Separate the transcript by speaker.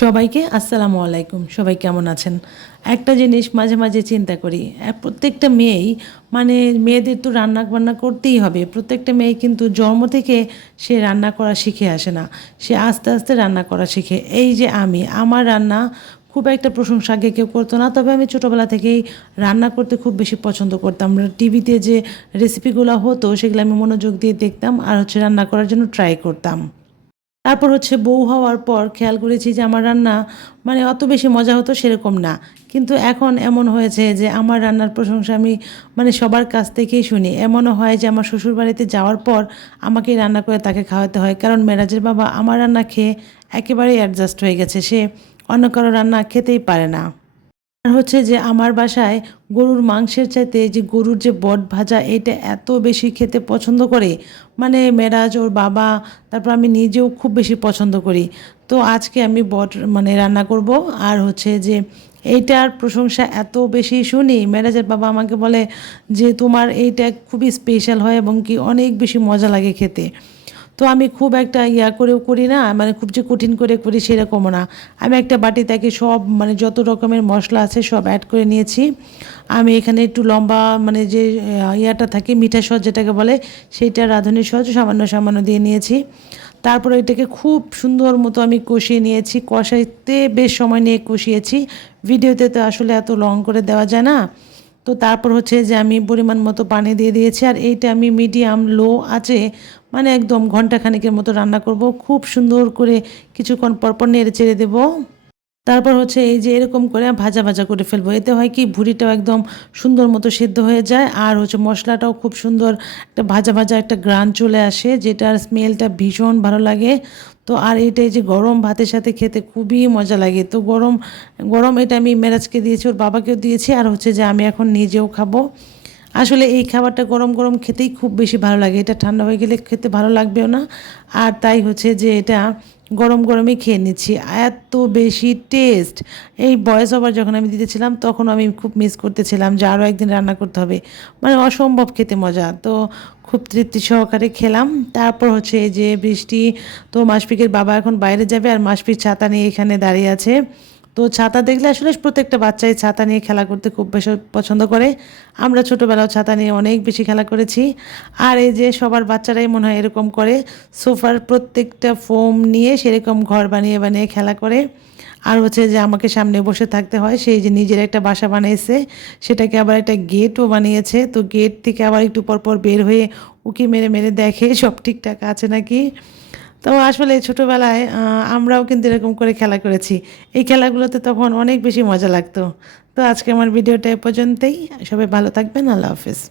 Speaker 1: সবাইকে আসসালামু আলাইকুম। সবাই কেমন আছেন? একটা জিনিস মাঝে মাঝে চিন্তা করি প্রত্যেকটা মেয়েই মানে মেয়েদের তো রান্না বান্না করতেই হবে। প্রত্যেকটা মেয়ে কিন্তু জন্ম থেকে সে রান্না করা শিখে আসে না। সে আস্তে আস্তে রান্না করা শিখে। এই যে আমি, আমার রান্না খুব একটা প্রশংসা আগে কেউ করতো না, তবে আমি ছোটোবেলা থেকেই রান্না করতে খুব বেশি পছন্দ করতাম। টিভিতে যে রেসিপিগুলো হতো, সেগুলো আমি মনোযোগ দিয়ে দেখতাম আর হচ্ছে রান্না করার জন্য ট্রাই করতাম। তারপর হচ্ছে বউ হওয়ার পর খেয়াল করেছি যে আমার রান্না মানে অত বেশি মজা হতো সেরকম না। কিন্তু এখন এমন হয়েছে যে আমার রান্নার প্রশংসা আমি মানে সবার কাছ থেকেই শুনি। এমনও হয় যে আমার শ্বশুর বাড়িতে যাওয়ার পর আমাকেই রান্না করে তাকে খাওয়াতে হয়। কারণ মেরাজের বাবা আমার রান্না খেয়ে একেবারেই অ্যাডজাস্ট হয়ে গেছে। সে অন্য কারও রান্না খেতেই পারে না। আর হচ্ছে যে আমার বাসায় গরুর মাংসের চাইতে যে গরুর যে বট ভাজা, এটা এত বেশি খেতে পছন্দ করে। মানে মেরাজ, ওর বাবা, তারপর আমি নিজেও খুব বেশি পছন্দ করি। তো আজকে আমি বট মানে রান্না করব। আর হচ্ছে যে এইটার প্রশংসা এত বেশি শুনি, মেরাজের বাবা আমাকে বলে যে তোমার এইটা খুবই স্পেশাল হয় এবং কি অনেক বেশি মজা লাগে খেতে। তো আমি খুব একটা ইয়া করেও করি না মানে খুব যে কঠিন করে করি সেরকমও না। আমি একটা বাটি তাকে সব মানে যত রকমের মশলা আছে সব অ্যাড করে নিয়েছি। আমি এখানে একটু লম্বা মানে যে ইয়াটা থাকে, মিঠা সস যেটাকে বলে, সেইটা রাঁধুনি সস সামান্য সামান্য দিয়ে নিয়েছি। তারপরে এটাকে খুব সুন্দর মতো আমি কষিয়ে নিয়েছি। কষাইতে বেশ সময় নিয়ে কষিয়েছি। ভিডিওতে তো আসলে এত লং করে দেওয়া যায় না। তো তারপর হচ্ছে যে আমি পরিমাণ মতো পানি দিয়ে দিয়েছি আর এইটা আমি মিডিয়াম, লো আছে মানে একদম ঘণ্টা খানিকের মতো রান্না করব। খুব সুন্দর করে কিছুক্ষণ পরপর নেড়ে চেড়ে দেবো। তারপর হচ্ছে এই যে এরকম করে ভাজা ভাজা করে ফেলব। এতে হয় কি? ভুড়িটাও একদম সুন্দর মতো সেদ্ধ হয়ে যায় আর হচ্ছে মশলাটাও খুব সুন্দর একটা ভাজা ভাজা একটা গ্রান চলে আসে যেটার স্মেলটা ভীষণ ভালো লাগে। তো আর এটা এই যে গরম ভাতের সাথে খেতে খুবই মজা লাগে। তো গরম গরম এটা আমি মেরাজকে দিয়েছি, ওর বাবাকেও দিয়েছি আর হচ্ছে যে আমি এখন নিজেও খাব। আসলে এই খাবারটা গরম গরম খেতেই খুব বেশি ভালো লাগে। এটা ঠান্ডা হয়ে গেলে খেতে ভালো লাগবেও না। আর তাই হচ্ছে যে এটা গরম গরমই খেয়ে নিচ্ছি। এত বেশি টেস্ট এই বয়স ওভার যখন আমি দিতেছিলাম, তখন আমি খুব মিস করতেছিলাম যে আরও একদিন রান্না করতে হবে। মানে অসম্ভব খেতে মজা। তো খুব তৃপ্তি সহকারে খেলাম। তারপর হচ্ছে এই যে বৃষ্টি, তো মাসপিকের বাবা এখন বাইরে যাবে আর মাসপিক ছাতা নিয়ে এখানে দাঁড়িয়ে আছে। তো ছাতা দেখলে আসলে প্রত্যেকটা বাচ্চাই ছাতা নিয়ে খেলা করতে খুব বেশি পছন্দ করে। আমরা ছোটোবেলাও ছাতা নিয়ে অনেক বেশি খেলা করেছি। আর এই যে সবার বাচ্চারাই মনে হয় এরকম করে সোফার প্রত্যেকটা ফোম নিয়ে সেরকম ঘর বানিয়ে বানিয়ে খেলা করে। আর হচ্ছে যে আমাকে সামনে বসে থাকতে হয়, সেই যে নিজের একটা বাসা বানিয়েছে সেটাকে আবার একটা গেটও বানিয়েছে। তো গেট থেকে আবার একটু পরপর বের হয়ে উকি মেরে মেরে দেখে সব ঠিকঠাক আছে নাকি? তো আসলে ছোটোবেলায় আমরাও কিন্তু এরকম করে খেলা করেছি। এই খেলাগুলোতে তখন অনেক বেশি মজা লাগতো। তো আজকে আমার ভিডিওটা এ পর্যন্তই। সবাই ভালো থাকবেন। আল্লাহ হাফেজ।